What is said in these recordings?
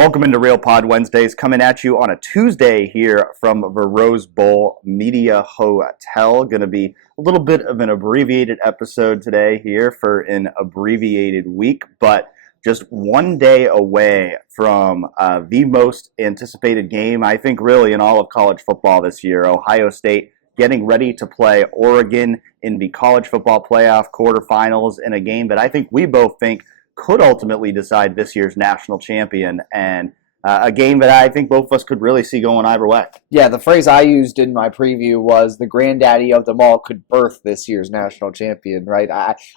Welcome into Real Pod Wednesdays, coming at you on a Tuesday here from the Rose Bowl Media Hotel. Going to be a little bit of an abbreviated episode today here for an abbreviated week, but just one day away from the most anticipated game, I think, really in all of college football this year. Ohio State getting ready to play Oregon in the college football playoff quarterfinals in a game that I think we both think could ultimately decide this year's national champion, and a game that I think both of us could really see going either way. Yeah, the phrase I used in my preview was the granddaddy of them all could birth this year's national champion, right?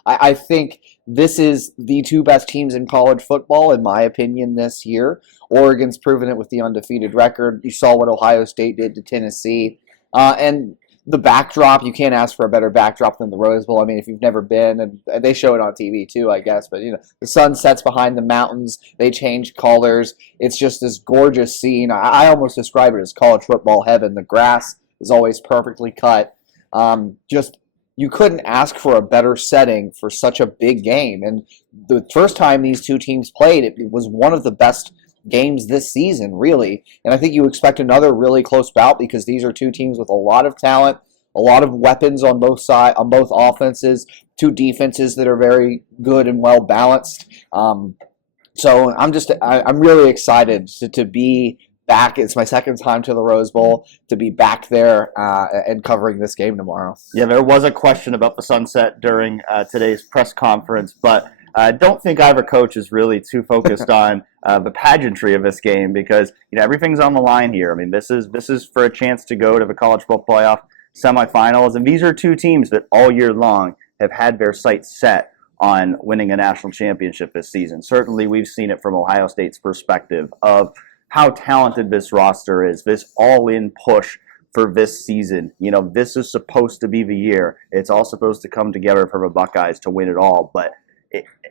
I think this is the two best teams in college football, in my opinion, this year. Oregon's proven it with the undefeated record. You saw what Ohio State did to Tennessee. And the backdrop, you can't ask for a better backdrop than the Rose Bowl. I mean, if you've never been, and they show it on TV too, I guess, but the sun sets behind the mountains, they change colors. It's just this gorgeous scene. I almost describe it as college football heaven. The grass is always perfectly cut. You couldn't ask for a better setting for such a big game. And the first time these two teams played, it was one of the best games this season, really. And I think you expect another really close bout because these are two teams with a lot of talent, a lot of weapons on both sides, on both offenses, two defenses that are very good and well balanced. So I'm really excited to be back. It's my second time to the Rose Bowl, to be back there and covering this game tomorrow. Yeah, there was a question about the sunset during today's press conference, but I don't think either coach is really too focused on the pageantry of this game because everything's on the line here. I mean, this is for a chance to go to the college football playoff semifinals, and these are two teams that all year long have had their sights set on winning a national championship this season. Certainly, we've seen it from Ohio State's perspective of how talented this roster is, this all-in push for this season. This is supposed to be the year. It's all supposed to come together for the Buckeyes to win it all, but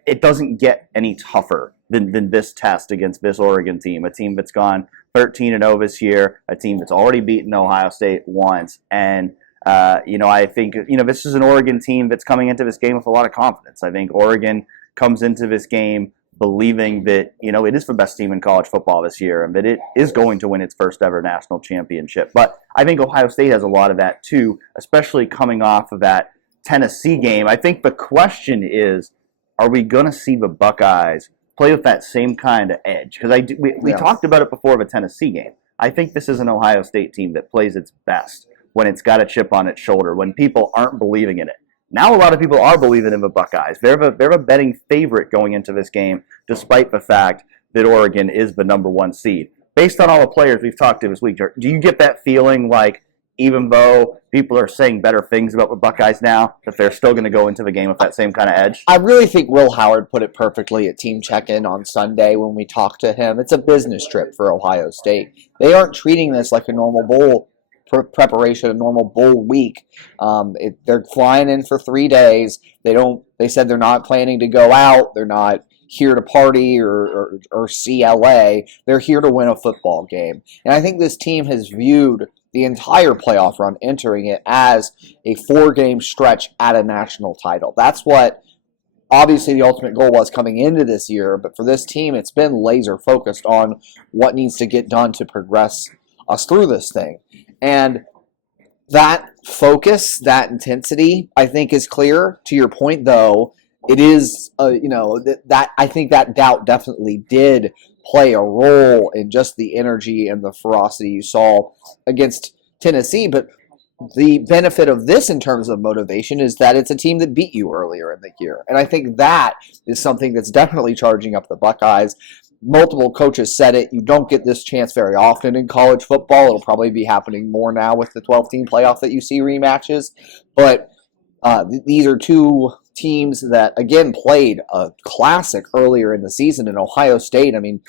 it doesn't get any tougher than this test against this Oregon team, a team that's gone 13-0 this year, a team that's already beaten Ohio State once. And, I think, this is an Oregon team that's coming into this game with a lot of confidence. I think Oregon comes into this game believing that, it is the best team in college football this year and that it is going to win its first ever national championship. But I think Ohio State has a lot of that too, especially coming off of that Tennessee game. I think the question is, are we going to see the Buckeyes play with that same kind of edge? Because we talked about it before the Tennessee game. I think this is an Ohio State team that plays its best when it's got a chip on its shoulder, when people aren't believing in it. Now a lot of people are believing in the Buckeyes. They're a betting favorite going into this game, despite the fact that Oregon is the number one seed. Based on all the players we've talked to this week, do you get that feeling like even though people are saying better things about the Buckeyes now, that they're still going to go into the game with that same kind of edge? I really think Will Howard put it perfectly at Team Check-In on Sunday when we talked to him. It's a business trip for Ohio State. They aren't treating this like a normal bowl preparation, a normal bowl week. They're flying in for 3 days. They said they're not planning to go out. They're not here to party or see LA. They're here to win a football game. And I think this team has viewed the entire playoff run, entering it as a 4-game stretch at a national title. That's what obviously the ultimate goal was coming into this year, but for this team, it's been laser focused on what needs to get done to progress us through this thing. And that focus, that intensity, I think is clear. To your point, though, it is, that I think that doubt definitely did play a role in just the energy and the ferocity you saw against Tennessee. But the benefit of this in terms of motivation is that it's a team that beat you earlier in the year. And I think that is something that's definitely charging up the Buckeyes. Multiple coaches said it. You don't get this chance very often in college football. It'll probably be happening more now with the 12-team playoff that you see rematches. But these are two teams that, again, played a classic earlier in the season in Ohio State. I mean,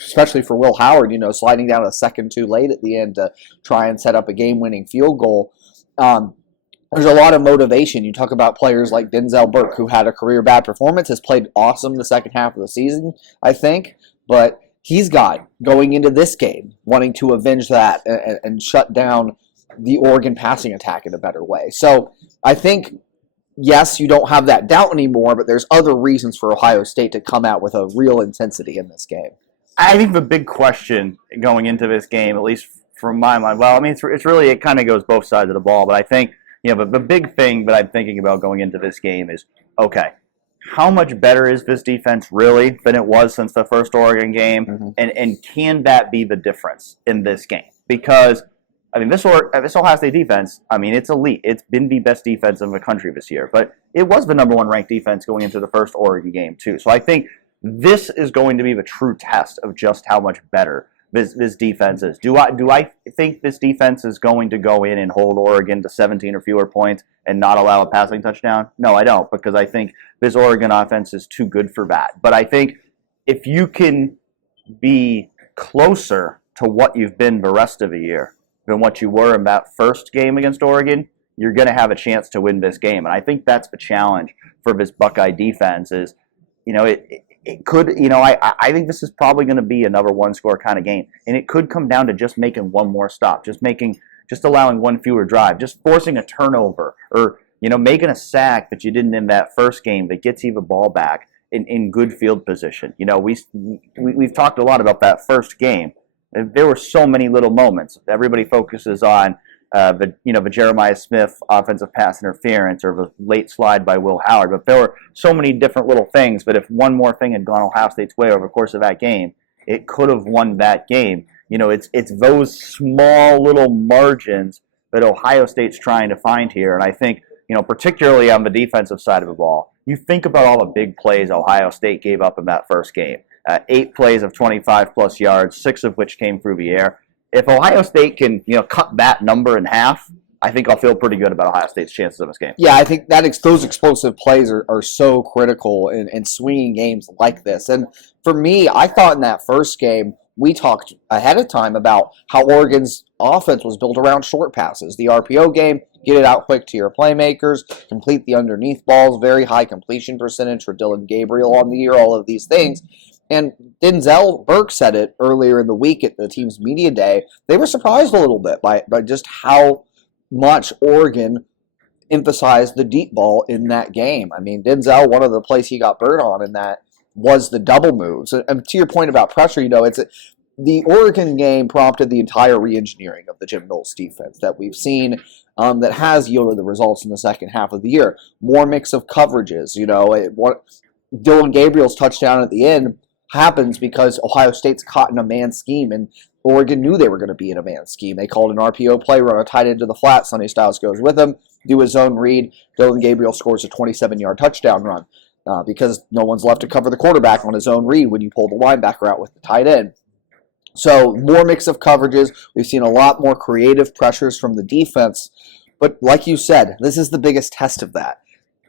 especially for Will Howard, sliding down a second too late at the end to try and set up a game-winning field goal. There's a lot of motivation. You talk about players like Denzel Burke, who had a career bad performance, has played awesome the second half of the season, I think, but he's got going into this game, wanting to avenge that and shut down the Oregon passing attack in a better way. So I think, yes, you don't have that doubt anymore, but there's other reasons for Ohio State to come out with a real intensity in this game. I think the big question going into this game, at least from my mind, well, I mean, it's really, it kind of goes both sides of the ball, but I think, but the big thing that I'm thinking about going into this game is, okay, how much better is this defense really than it was since the first Oregon game, Mm-hmm. and can that be the difference in this game? Because I mean, this Ohio State defense, I mean, it's elite. It's been the best defense in the country this year, but it was the number one ranked defense going into the first Oregon game too. So I think this is going to be the true test of just how much better this defense is. Do I think this defense is going to go in and hold Oregon to 17 or fewer points and not allow a passing touchdown? No, I don't, because I think this Oregon offense is too good for that. But I think if you can be closer to what you've been the rest of the year than what you were in that first game against Oregon, you're going to have a chance to win this game. And I think that's the challenge for this Buckeye defense is, it could, I think this is probably going to be another one-score kind of game. And it could come down to just making one more stop, just allowing one fewer drive, just forcing a turnover, or, making a sack that you didn't in that first game that gets you the ball back in good field position. We've talked a lot about that first game. There were so many little moments. Everybody focuses on the Jeremiah Smith offensive pass interference or the late slide by Will Howard, but there were so many different little things. But if one more thing had gone Ohio State's way over the course of that game, it could have won that game. It's those small little margins that Ohio State's trying to find here, and I think particularly on the defensive side of the ball, you think about all the big plays Ohio State gave up in that first game. 8 plays of 25-plus yards, 6 of which came through the air. If Ohio State can, cut that number in half, I think I'll feel pretty good about Ohio State's chances in this game. Yeah, I think that those explosive plays are so critical in swinging games like this. And for me, I thought in that first game, we talked ahead of time about how Oregon's offense was built around short passes. The RPO game, get it out quick to your playmakers, complete the underneath balls, very high completion percentage for Dylan Gabriel on the year, all of these things. And Denzel, Burke said it earlier in the week at the team's media day. They were surprised a little bit by just how much Oregon emphasized the deep ball in that game. I mean, Denzel, one of the plays he got burned on in that was the double moves. And to your point about pressure, the Oregon game prompted the entire re-engineering of the Jim Knowles defense that we've seen that has yielded the results in the second half of the year. More mix of coverages. Dylan Gabriel's touchdown at the end happens because Ohio State's caught in a man scheme, and Oregon knew they were going to be in a man scheme. They called an RPO play, run a tight end to the flat. Sonny Styles goes with him, do his zone read. Dylan Gabriel scores a 27-yard touchdown run because no one's left to cover the quarterback on his own read when you pull the linebacker out with the tight end. So more mix of coverages. We've seen a lot more creative pressures from the defense. But like you said, this is the biggest test of that.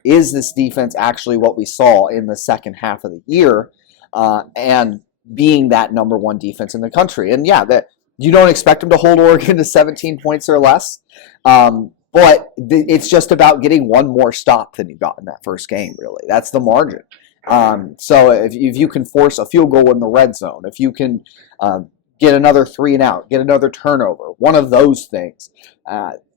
Is this defense actually what we saw in the second half of the year? And being that number one defense in the country. And yeah, that you don't expect them to hold Oregon to 17 points or less. But it's just about getting one more stop than you got in that first game, really. That's the margin. So if you can force a field goal in the red zone, if you can get another 3 and out, get another turnover, one of those things.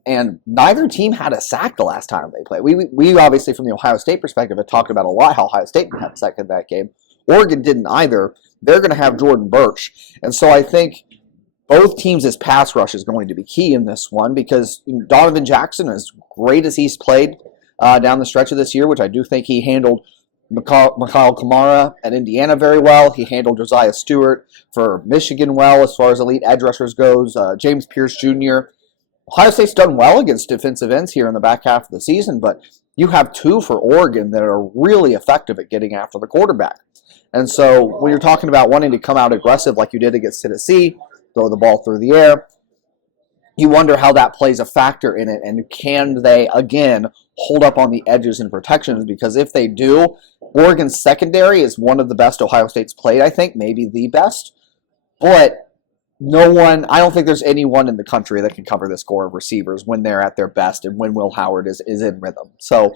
And neither team had a sack the last time they played. We obviously, from the Ohio State perspective, have talked about a lot how Ohio State didn't have a sack in that game. Oregon didn't either. They're going to have Jordan Burch. And so I think both teams' pass rush is going to be key in this one because Donovan Jackson, as great as he's played down the stretch of this year, which I do think he handled Mikhail Kamara at Indiana very well. He handled Josiah Stewart for Michigan well as far as elite edge rushers goes. James Pierce Jr. Ohio State's done well against defensive ends here in the back half of the season, but you have 2 for Oregon that are really effective at getting after the quarterback. And so when you're talking about wanting to come out aggressive like you did against Tennessee, throw the ball through the air, you wonder how that plays a factor in it. And can they, again, hold up on the edges and protections? Because if they do, Oregon's secondary is one of the best Ohio State's played, I think, maybe the best. But I don't think there's anyone in the country that can cover this core of receivers when they're at their best and when Will Howard is in rhythm. So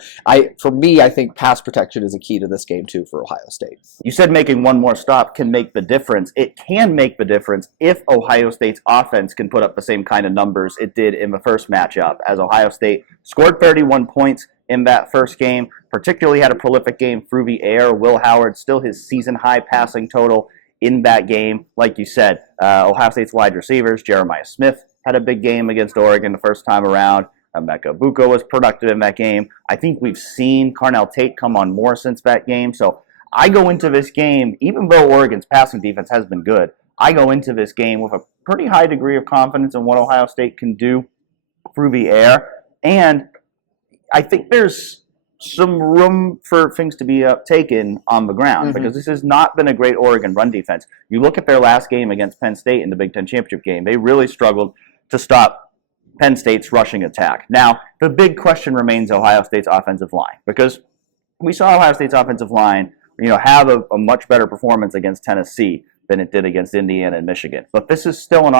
for me, I think pass protection is a key to this game too for Ohio State. You said making one more stop can make the difference. It can make the difference if Ohio State's offense can put up the same kind of numbers it did in the first matchup, as Ohio State scored 31 points in that first game, particularly had a prolific game through the air. Will Howard, still his season-high passing total in that game. Like you said, Ohio State's wide receivers, Jeremiah Smith had a big game against Oregon the first time around. Emeka Buka was productive in that game. I think we've seen Carnell Tate come on more since that game. So I go into this game, even though Oregon's passing defense has been good, I go into this game with a pretty high degree of confidence in what Ohio State can do through the air. And I think there's some room for things to be taken on the ground because this has not been a great Oregon run defense. You look at their last game against Penn State in the Big Ten championship game, they really struggled to stop Penn State's rushing attack. Now, the big question remains Ohio State's offensive line because we saw Ohio State's offensive line have a much better performance against Tennessee than it did against Indiana and Michigan. But this is still an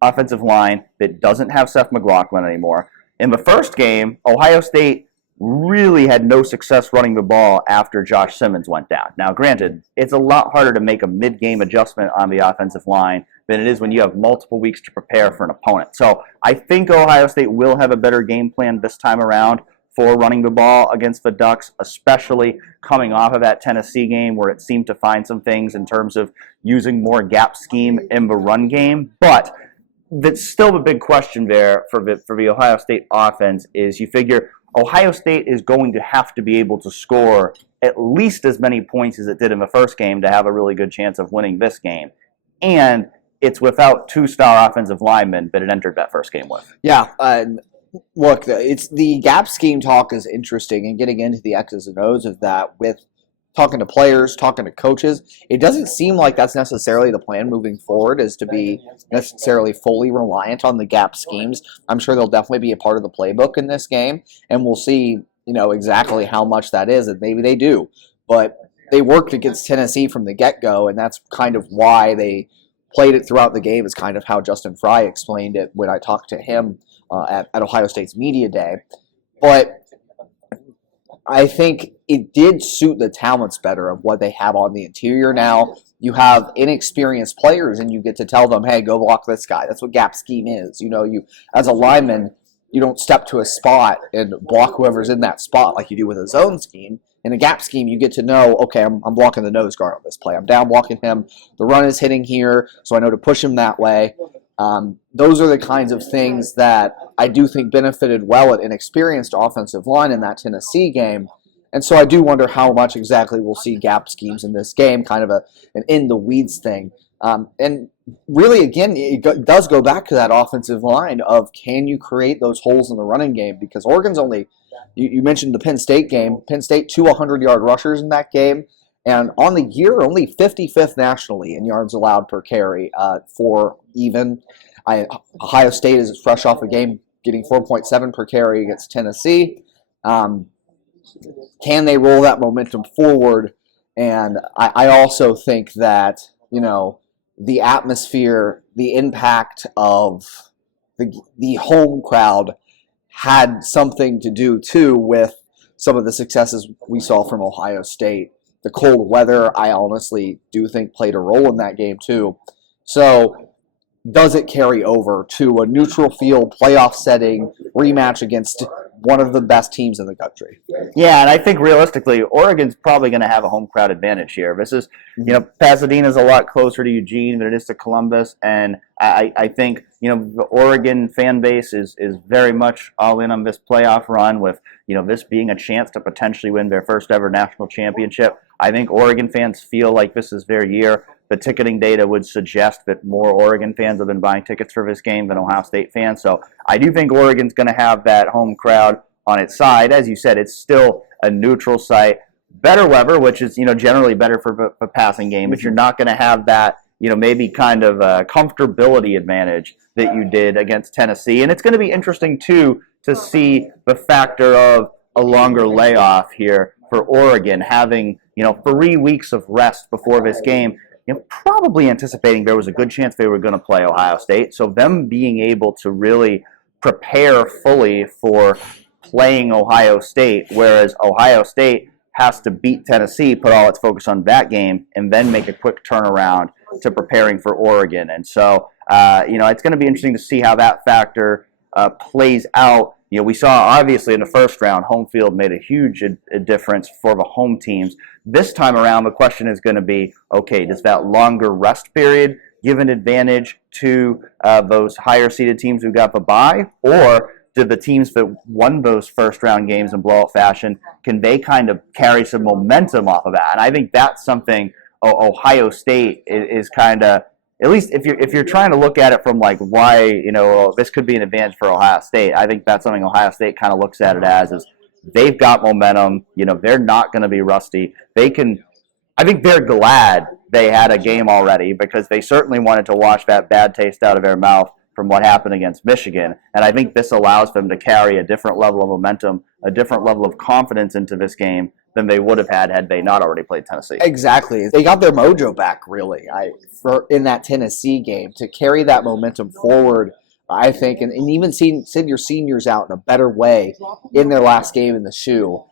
offensive line that doesn't have Seth McLaughlin anymore. In the first game, Ohio State really had no success running the ball after Josh Simmons went down. Now, granted, it's a lot harder to make a mid-game adjustment on the offensive line than it is when you have multiple weeks to prepare for an opponent. So I think Ohio State will have a better game plan this time around for running the ball against the Ducks, especially coming off of that Tennessee game where it seemed to find some things in terms of using more gap scheme in the run game. But that's still the big question there for the Ohio State offense is you figure Ohio State is going to have to be able to score at least as many points as it did in the first game to have a really good chance of winning this game. And it's without two-star offensive linemen that it entered that first game with. Yeah, look, it's the gap scheme talk is interesting, and getting into the X's and O's of that with talking to players, talking to coaches, it doesn't seem like that's necessarily the plan moving forward, is to be necessarily fully reliant on the gap schemes. I'm sure they'll definitely be a part of the playbook in this game, and we'll see, exactly how much that is, and maybe they do. But they worked against Tennessee from the get-go, and that's kind of why they played it throughout the game, is kind of how Justin Fry explained it when I talked to him at Ohio State's media day. But I think it did suit the talents better of what they have on the interior now. You have inexperienced players, and you get to tell them, hey, go block this guy. That's what gap scheme is. You as a lineman, you don't step to a spot and block whoever's in that spot like you do with a zone scheme. In a gap scheme, you get to know, okay, I'm blocking the nose guard on this play. I'm down blocking him. The run is hitting here, so I know to push him that way. Those are the kinds of things that I do think benefited well at an experienced offensive line in that Tennessee game. And so I do wonder how much exactly we'll see gap schemes in this game, kind of an in-the-weeds thing. And really, again, it does go back to that offensive line of can you create those holes in the running game? Because Oregon's only, you mentioned the Penn State game, Penn State 2 100-yard rushers in that game. And on the year, only 55th nationally in yards allowed per carry for even. Ohio State is fresh off a game getting 4.7 per carry against Tennessee. Can they roll that momentum forward? And I also think that, the atmosphere, the impact of the home crowd had something to do, too, with some of the successes we saw from Ohio State. The cold weather, I honestly do think played a role in that game, too. So does it carry over to a neutral field playoff setting rematch against one of the best teams in the country? Yeah, and I think realistically, Oregon's probably going to have a home crowd advantage here. This is, Pasadena's a lot closer to Eugene than it is to Columbus, and I think, the Oregon fan base is very much all in on this playoff run with, this being a chance to potentially win their first ever national championship. I think Oregon fans feel like this is their year. The ticketing data would suggest that more Oregon fans have been buying tickets for this game than Ohio State fans. So I do think Oregon's going to have that home crowd on its side. As you said, it's still a neutral site. Better weather, which is, generally better for a passing game, but you're not going to have that, maybe kind of comfortability advantage that you did against Tennessee. And it's going to be interesting, too, to see the factor of a longer layoff here for Oregon, having, 3 weeks of rest before this game. Probably anticipating there was a good chance they were going to play Ohio State. So them being able to really prepare fully for playing Ohio State, whereas Ohio State has to beat Tennessee, put all its focus on that game, and then make a quick turnaround to preparing for Oregon. And so, it's going to be interesting to see how that factor plays out. we saw obviously in the first round, home field made a huge a difference for the home teams. This time around, the question is going to be, okay, does that longer rest period give an advantage to those higher seeded teams who got the bye, or do the teams that won those first round games in blowout fashion, can they kind of carry some momentum off of that? And I think that's something Ohio State is kind of, at least if you're trying to look at it from like why this could be an advantage for Ohio State, I think that's something Ohio State kind of looks at it as is they've got momentum. They're not going to be rusty. They can. I think they're glad they had a game already because they certainly wanted to wash that bad taste out of their mouth from what happened against Michigan. And I think this allows them to carry a different level of momentum, a different level of confidence into this game than they would have had they not already played Tennessee. Exactly. They got their mojo back, really, in that Tennessee game. To carry that momentum forward, I think, and even send your seniors out in a better way in their last game in the shoe.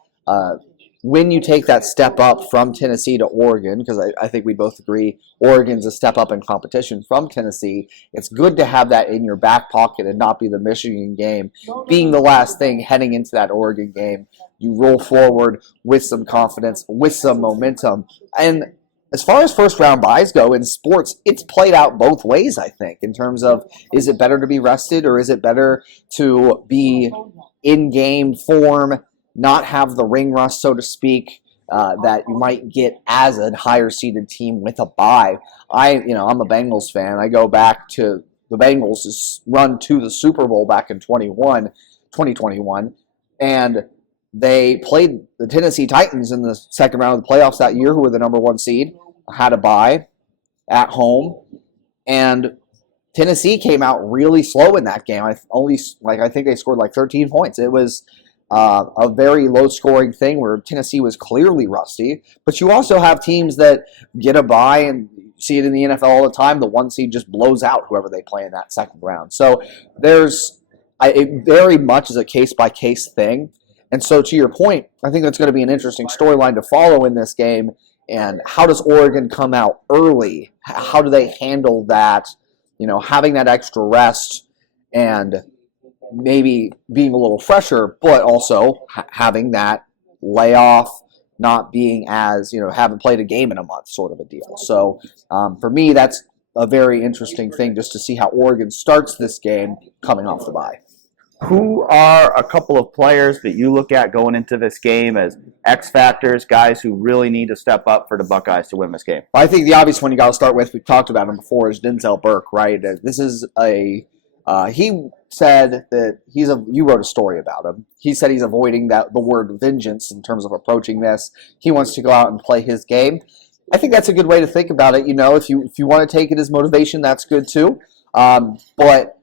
When you take that step up from Tennessee to Oregon, because I think we both agree Oregon's a step up in competition from Tennessee, it's good to have that in your back pocket and not be the Michigan game being the last thing heading into that Oregon game. You roll forward with some confidence, with some momentum. And as far as first-round buys go in sports, it's played out both ways, I think, in terms of is it better to be rested or is it better to be in-game form, not have the ring rust, so to speak, that you might get as a higher-seeded team with a bye. I'm a Bengals fan. I go back to the Bengals' run to the Super Bowl back in 2021, and they played the Tennessee Titans in the second round of the playoffs that year, who were the number one seed, had a bye at home, and Tennessee came out really slow in that game. I think they scored like 13 points. It was a very low-scoring thing where Tennessee was clearly rusty. But you also have teams that get a bye, and you see it in the NFL all the time. The one seed just blows out whoever they play in that second round. So it very much is a case-by-case thing. And so to your point, I think that's going to be an interesting storyline to follow in this game. And how does Oregon come out early? How do they handle that, having that extra rest and maybe being a little fresher, but also having that layoff, not being as, haven't played a game in a month sort of a deal. So for me, that's a very interesting thing just to see how Oregon starts this game coming off the bye. Who are a couple of players that you look at going into this game as X factors, guys who really need to step up for the Buckeyes to win this game? I think the obvious one you got to start with, we've talked about him before, is Denzel Burke, right? This is he said that you wrote a story about him. He said he's avoiding the word vengeance in terms of approaching this. He wants to go out and play his game. I think that's a good way to think about it. If you want to take it as motivation, that's good too. But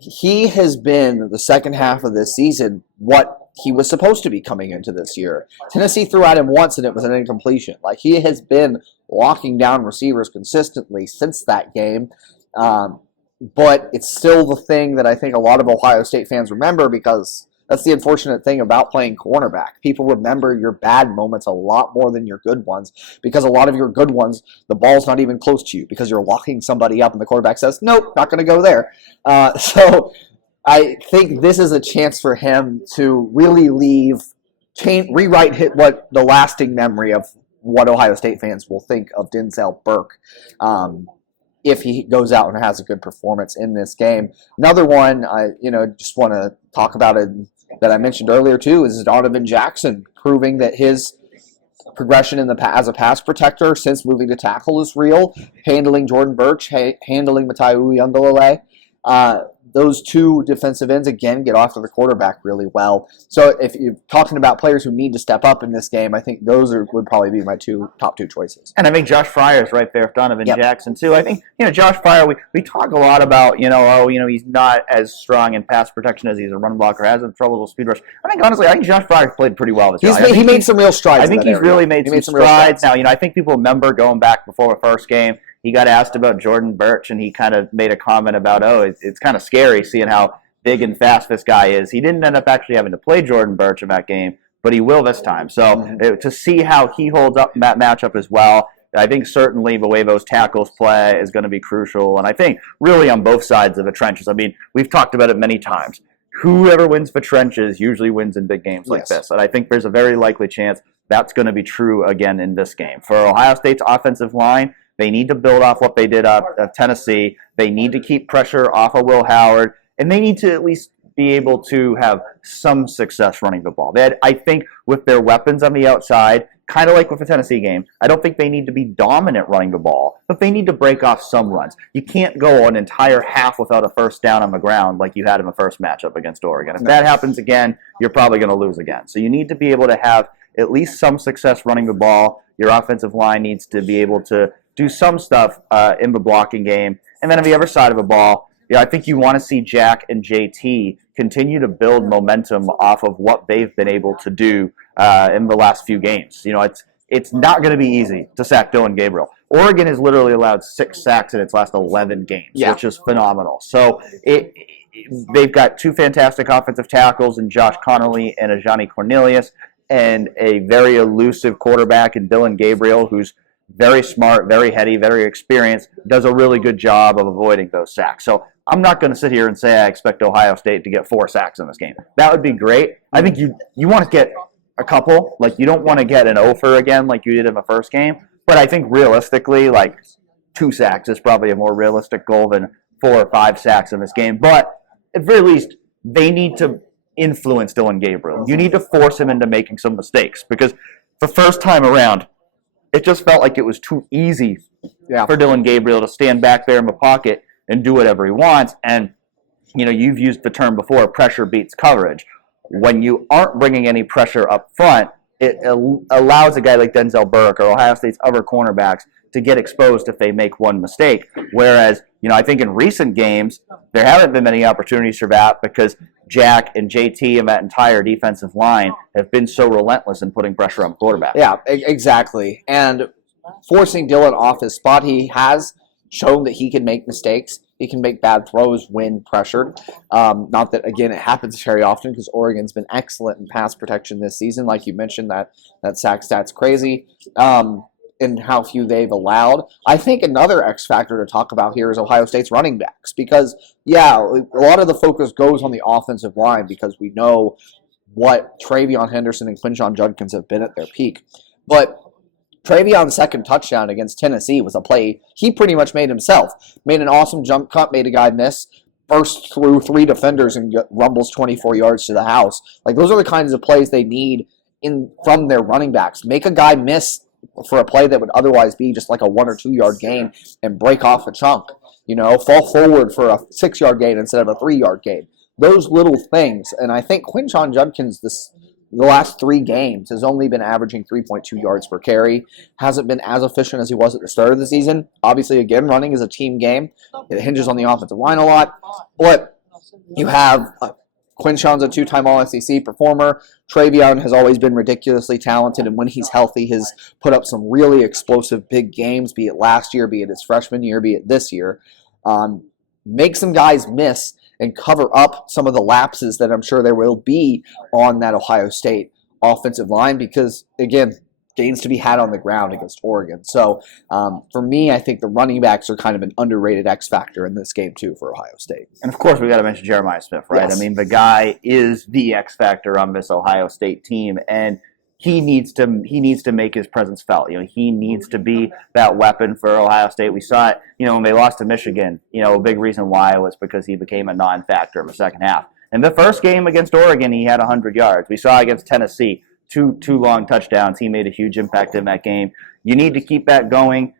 he has been the second half of this season what he was supposed to be coming into this year. Tennessee threw at him once and it was an incompletion. Like, he has been locking down receivers consistently since that game. But it's still the thing that I think a lot of Ohio State fans remember, because that's the unfortunate thing about playing cornerback. People remember your bad moments a lot more than your good ones, because a lot of your good ones, the ball's not even close to you because you're locking somebody up and the quarterback says, nope, not going to go there. So I think this is a chance for him to really rewrite what the lasting memory of what Ohio State fans will think of Denzel Burke. If he goes out and has a good performance in this game. Another one I just want to talk about it that I mentioned earlier too is Donovan Jackson, proving that his progression as a pass protector since moving to tackle is real, handling Jordan Birch, handling Matayu Yungalele. Those two defensive ends, again, get after the quarterback really well. So if you're talking about players who need to step up in this game, I think those would probably be my top two choices. And I think Josh Fryer's right there with Donovan Jackson, too. I think, Josh Fryer, we talk a lot about, he's not as strong in pass protection as he's a run blocker, has trouble with speed rush. I think Josh Fryer's played pretty well this year. He made some real strides. I think he's really made some strides. Now, I think people remember going back before the first game, he got asked about Jordan Birch, and he kind of made a comment about, it's kind of scary seeing how big and fast this guy is. He didn't end up actually having to play Jordan Birch in that game, but he will this time. So to see how he holds up in that matchup as well, I think certainly the way those tackles play is going to be crucial. And I think really on both sides of the trenches. I mean, we've talked about it many times. whoever wins the trenches usually wins in big games like Yes. this. And I think there's a very likely chance that's going to be true again in this game. For Ohio State's offensive line, they need to build off what they did at Tennessee. They need to keep pressure off of Will Howard, and they need to at least be able to have some success running the ball. I think with their weapons on the outside, kind of like with the Tennessee game, I don't think they need to be dominant running the ball, but they need to break off some runs. You can't go an entire half without a first down on the ground like you had in the first matchup against Oregon. If that happens again, you're probably going to lose again. So you need to be able to have at least some success running the ball. Your offensive line needs to be able to do some stuff in the blocking game. And then on the other side of the ball, I think you want to see Jack and JT continue to build momentum off of what they've been able to do in the last few games. It's not going to be easy to sack Dillon Gabriel. Oregon has literally allowed 6 sacks in its last 11 games, which is phenomenal. So they've got 2 fantastic offensive tackles in Josh Connolly and Ajani Cornelius, and a very elusive quarterback in Dillon Gabriel, who's very smart, very heady, very experienced, does a really good job of avoiding those sacks. So I'm not going to sit here and say I expect Ohio State to get 4 sacks in this game. That would be great. I think you want to get a couple. Like, you don't want to get an offer again like you did in the first game. But I think realistically, like, 2 sacks is probably a more realistic goal than 4 or 5 sacks in this game. But at the very least, they need to influence Dillon Gabriel. You need to force him into making some mistakes, because the first time around, it just felt like it was too easy for Dillon Gabriel to stand back there in the pocket and do whatever he wants. And, you've used the term before, pressure beats coverage. When you aren't bringing any pressure up front, it allows a guy like Denzel Burke or Ohio State's other cornerbacks to get exposed if they make one mistake. Whereas, I think in recent games, there haven't been many opportunities for that, because Jack and JT and that entire defensive line have been so relentless in putting pressure on the quarterback. Yeah, exactly. And forcing Dillon off his spot, he has shown that he can make mistakes. He can make bad throws when pressured. Not that, again, it happens very often, because Oregon's been excellent in pass protection this season. Like you mentioned, that sack stat's crazy. And how few they've allowed. I think another X factor to talk about here is Ohio State's running backs, because, a lot of the focus goes on the offensive line, because we know what Travion Henderson and Quinshon Judkins have been at their peak. But Travion's second touchdown against Tennessee was a play he pretty much made himself. Made an awesome jump cut, made a guy miss, burst through 3 defenders and rumbles 24 yards to the house. Like, those are the kinds of plays they need from their running backs. Make a guy miss for a play that would otherwise be just like a 1 or 2 yard gain and break off a chunk. Fall forward for a 6 yard gain instead of a 3 yard gain. Those little things. And I think Quinshon Judkins the last 3 games has only been averaging 3.2 yards per carry. Hasn't been as efficient as he was at the start of the season. Obviously, again, running is a team game. It hinges on the offensive line a lot. But you have Quinshon's a 2-time All-SEC performer. Travion has always been ridiculously talented, and when he's healthy, has put up some really explosive big games, be it last year, be it his freshman year, be it this year. Make some guys miss and cover up some of the lapses that I'm sure there will be on that Ohio State offensive line, because, again, gains to be had on the ground against Oregon. So, for me, I think the running backs are kind of an underrated X factor in this game, too, for Ohio State. And, of course, we got to mention Jeremiah Smith, right? Yes. I mean, the guy is the X factor on this Ohio State team, and he needs to make his presence felt. He needs to be that weapon for Ohio State. We saw it, when they lost to Michigan. A big reason why was because he became a non-factor in the second half. In the first game against Oregon, he had 100 yards. We saw against Tennessee, two long touchdowns. He made a huge impact in that game. You need to keep that going.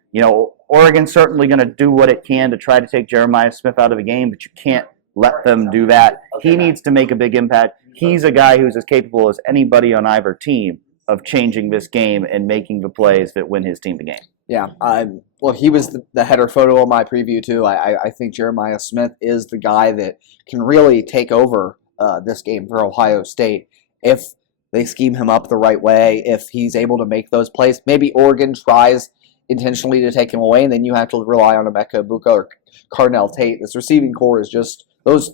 Oregon's certainly going to do what it can to try to take Jeremiah Smith out of the game, but you can't let them do that. He needs to make a big impact. He's a guy who's as capable as anybody on either team of changing this game and making the plays that win his team the game. Yeah, well, he was the header photo of my preview, too. I think Jeremiah Smith is the guy that can really take over this game for Ohio State if they scheme him up the right way, if he's able to make those plays. Maybe Oregon tries intentionally to take him away, and then you have to rely on Emeka Egbuka or Cardinal Tate. This receiving core is just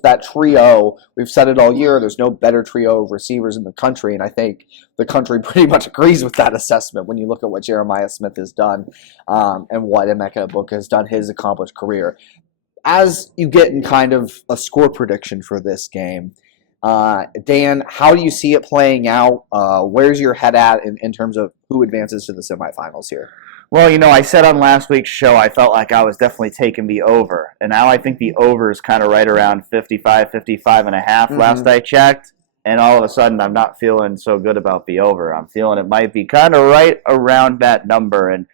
that trio. We've said it all year. There's no better trio of receivers in the country, and I think the country pretty much agrees with that assessment when you look at what Jeremiah Smith has done and what Emeka Egbuka has done his accomplished career. As you get in kind of a score prediction for this game, Dan, how do you see it playing out? Where's your head at in terms of who advances to the semifinals here? Well, I said on last week's show I felt like I was definitely taking the over. And now I think the over is kind of right around 55, 55 and a half last I checked. And all of a sudden I'm not feeling so good about the over. I'm feeling it might be kind of right around that number. And,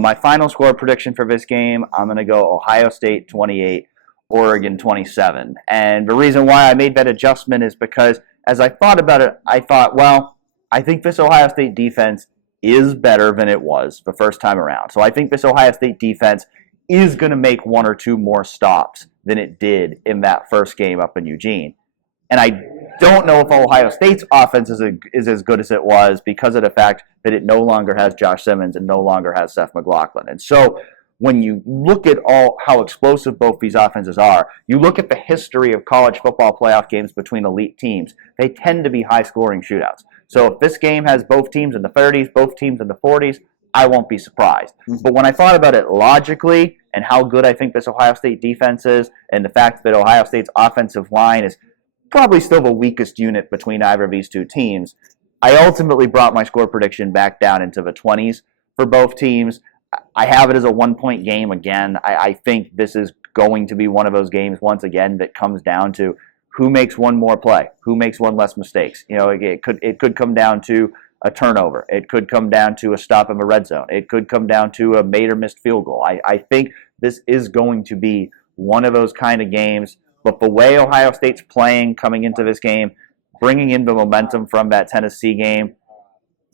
my final score prediction for this game, I'm going to go Ohio State 28, Oregon 27. And the reason why I made that adjustment is because as I thought about it, I thought, well, I think this Ohio State defense is better than it was the first time around. So I think this Ohio State defense is going to make one or two more stops than it did in that first game up in Eugene. And I don't know if Ohio State's offense is as good as it was because of the fact that it no longer has Josh Simmons and no longer has Seth McLaughlin. And so when you look at how explosive both these offenses are, you look at the history of college football playoff games between elite teams, they tend to be high-scoring shootouts. So if this game has both teams in the 30s, both teams in the 40s, I won't be surprised. But when I thought about it logically and how good I think this Ohio State defense is and the fact that Ohio State's offensive line is probably still the weakest unit between either of these two teams, I ultimately brought my score prediction back down into the 20s for both teams. I have it as a one-point game again. I think this is going to be one of those games, once again, that comes down to who makes one more play, who makes one less mistakes. It could come down to a turnover. It could come down to a stop in the red zone. It could come down to a made or missed field goal. I think this is going to be one of those kind of games. But the way Ohio State's playing coming into this game, bringing in the momentum from that Tennessee game,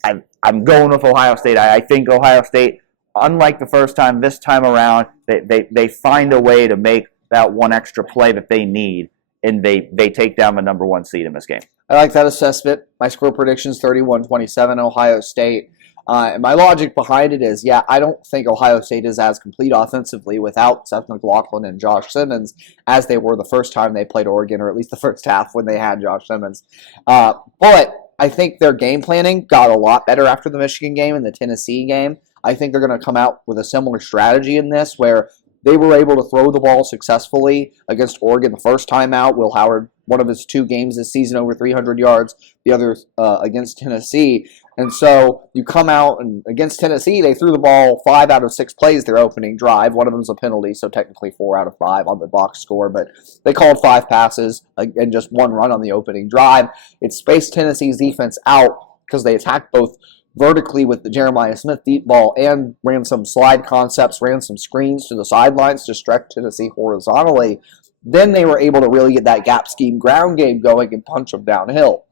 I'm going with Ohio State. I think Ohio State, unlike the first time, this time around, they find a way to make that one extra play that they need, and they take down the number one seed in this game. I like that assessment. My score prediction is 31-27 Ohio State. And my logic behind it is, I don't think Ohio State is as complete offensively without Seth McLaughlin and Josh Simmons as they were the first time they played Oregon, or at least the first half when they had Josh Simmons. But I think their game planning got a lot better after the Michigan game and the Tennessee game. I think they're going to come out with a similar strategy in this, where they were able to throw the ball successfully against Oregon the first time out. Will Howard, one of his two games this season, over 300 yards, the other against Tennessee. And so you come out, and against Tennessee, they threw the ball 5 out of 6 plays their opening drive. One of them is a penalty, so technically 4 out of 5 on the box score. But they called 5 passes and just 1 run on the opening drive. It spaced Tennessee's defense out because they attacked both vertically with the Jeremiah Smith deep ball and ran some slide concepts, ran some screens to the sidelines to stretch Tennessee horizontally. Then they were able to really get that gap scheme ground game going and punch them downhill.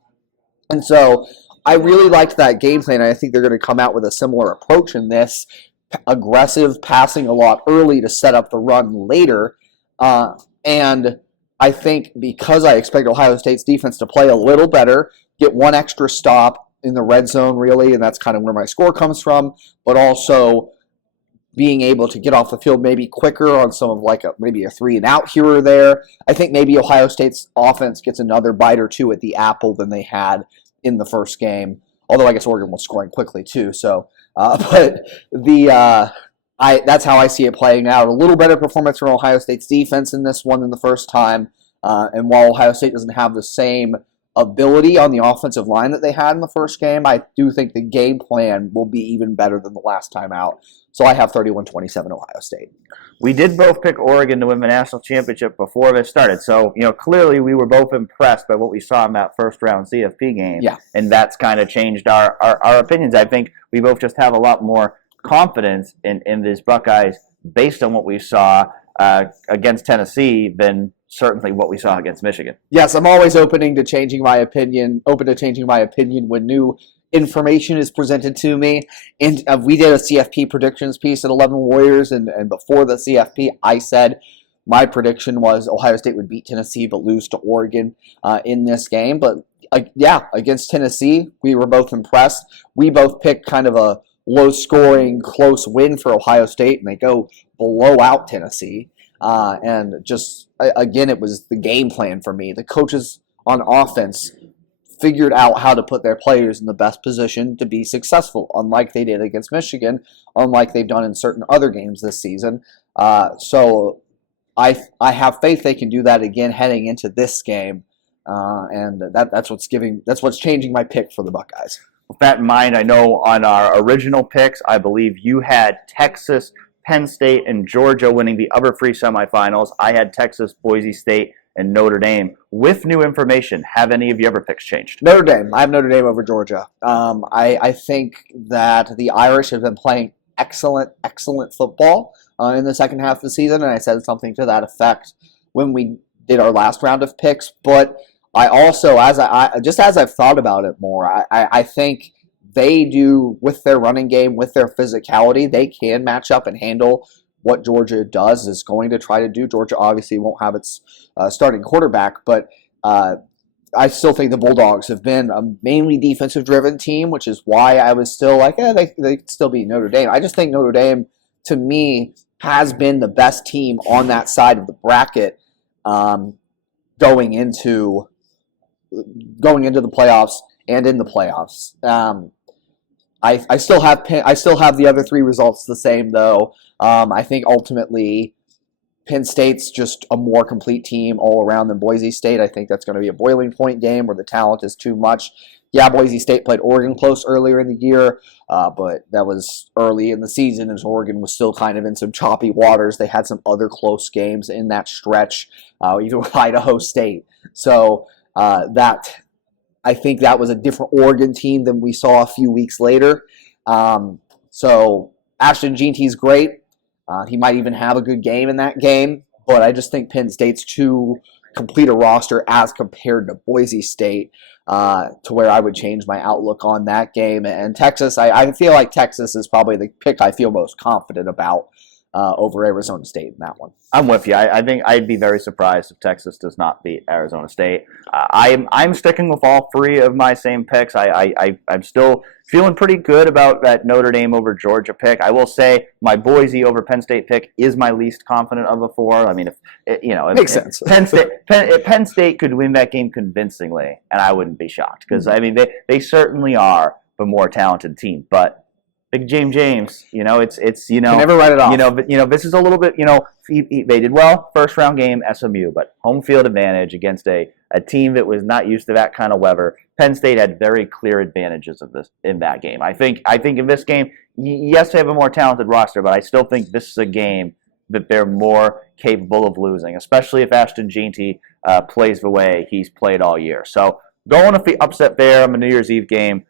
And so I really liked that game plan. I think they're going to come out with a similar approach in this, aggressive, passing a lot early to set up the run later. And I think because I expect Ohio State's defense to play a little better, get one extra stop in the red zone, really, and that's kind of where my score comes from, but also being able to get off the field maybe quicker on some of maybe a 3-and-out here or there. I think maybe Ohio State's offense gets another bite or two at the apple than they had in the first game, although I guess Oregon was scoring quickly too. So, but that's how I see it playing out. A little better performance from Ohio State's defense in this one than the first time, and while Ohio State doesn't have the same ability on the offensive line that they had in the first game, I do think the game plan will be even better than the last time out. So I have 31-27 Ohio State. We did both pick Oregon to win the national championship before this started. So, clearly we were both impressed by what we saw in that first round CFP game. Yeah. And that's kind of changed our opinions. I think we both just have a lot more confidence in these Buckeyes based on what we saw against Tennessee than certainly what we saw against Michigan. Yes, I'm always open to changing my opinion when new information is presented to me. And we did a CFP predictions piece at 11 Warriors, and before the CFP, I said my prediction was Ohio State would beat Tennessee but lose to Oregon in this game. But against Tennessee, we were both impressed. We both picked kind of a low-scoring, close win for Ohio State, and they go blow out Tennessee. And just, again, it was the game plan for me. The coaches on offense figured out how to put their players in the best position to be successful, unlike they did against Michigan, unlike they've done in certain other games this season. So I have faith they can do that again heading into this game. and that's what's changing my pick for the Buckeyes. With that in mind, I know on our original picks, I believe you had Texas, Penn State, and Georgia winning the other three semifinals. I had Texas, Boise State, and Notre Dame. With new information, have any of your other picks changed? Notre Dame. I have Notre Dame over Georgia. I think that the Irish have been playing excellent football in the second half of the season, and I said something to that effect when we did our last round of picks. But I also, as I've thought about it more, I think they do, with their running game, with their physicality, they can match up and handle what Georgia is going to try to do. Georgia obviously won't have its starting quarterback, but I still think the Bulldogs have been a mainly defensive-driven team, which is why I was still like, they could still beat Notre Dame. I just think Notre Dame, to me, has been the best team on that side of the bracket going into the playoffs and in the playoffs. I still have the other three results the same, though. I think ultimately Penn State's just a more complete team all around than Boise State. I think that's going to be a boiling point game where the talent is too much. Yeah, Boise State played Oregon close earlier in the year, but that was early in the season as Oregon was still kind of in some choppy waters. They had some other close games in that stretch, even with Idaho State. So I think that was a different Oregon team than we saw a few weeks later. So Ashton Jeanty's great. He might even have a good game in that game, but I just think Penn State's too complete a roster as compared to Boise State to where I would change my outlook on that game. And Texas, I feel like Texas is probably the pick I feel most confident about over Arizona State in that one. I'm with you. I think I'd be very surprised if Texas does not beat Arizona State. I'm sticking with all three of my same picks. I'm still feeling pretty good about that Notre Dame over Georgia pick. I will say my Boise over Penn State pick is my least confident of the four. I mean, Makes sense. If Penn State could win that game convincingly, and I wouldn't be shocked because I mean they certainly are the more talented team, but. Big James, it's Can never write it off. But this is a little bit, they did well first round game SMU, but home field advantage against a team that was not used to that kind of weather. Penn State had very clear advantages of this in that game. I think in this game, yes, they have a more talented roster, but I still think this is a game that they're more capable of losing, especially if Ashton Jeanty plays the way he's played all year. So going with the upset there on the New Year's Eve game,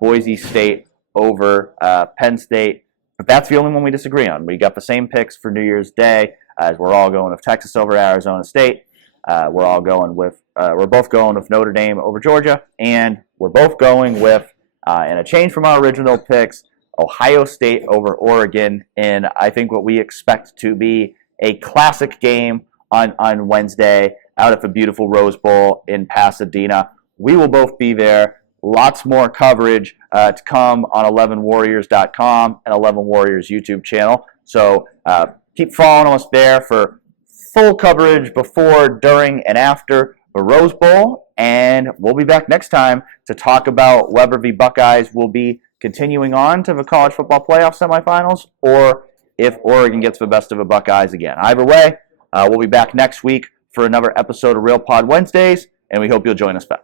Boise State over Penn State, but that's the only one we disagree on. We got the same picks for New Year's Day, as we're all going with Texas over Arizona State. We're both going with Notre Dame over Georgia, and we're both going with, in a change from our original picks, Ohio State over Oregon, in I think what we expect to be a classic game on Wednesday out at the beautiful Rose Bowl in Pasadena. We will both be there. Lots more coverage to come on 11warriors.com and 11 Warriors YouTube channel. So keep following us there for full coverage before, during, and after the Rose Bowl. And we'll be back next time to talk about whether the Buckeyes will be continuing on to the college football playoff semifinals or if Oregon gets the best of the Buckeyes again. Either way, we'll be back next week for another episode of Real Pod Wednesdays, and we hope you'll join us back.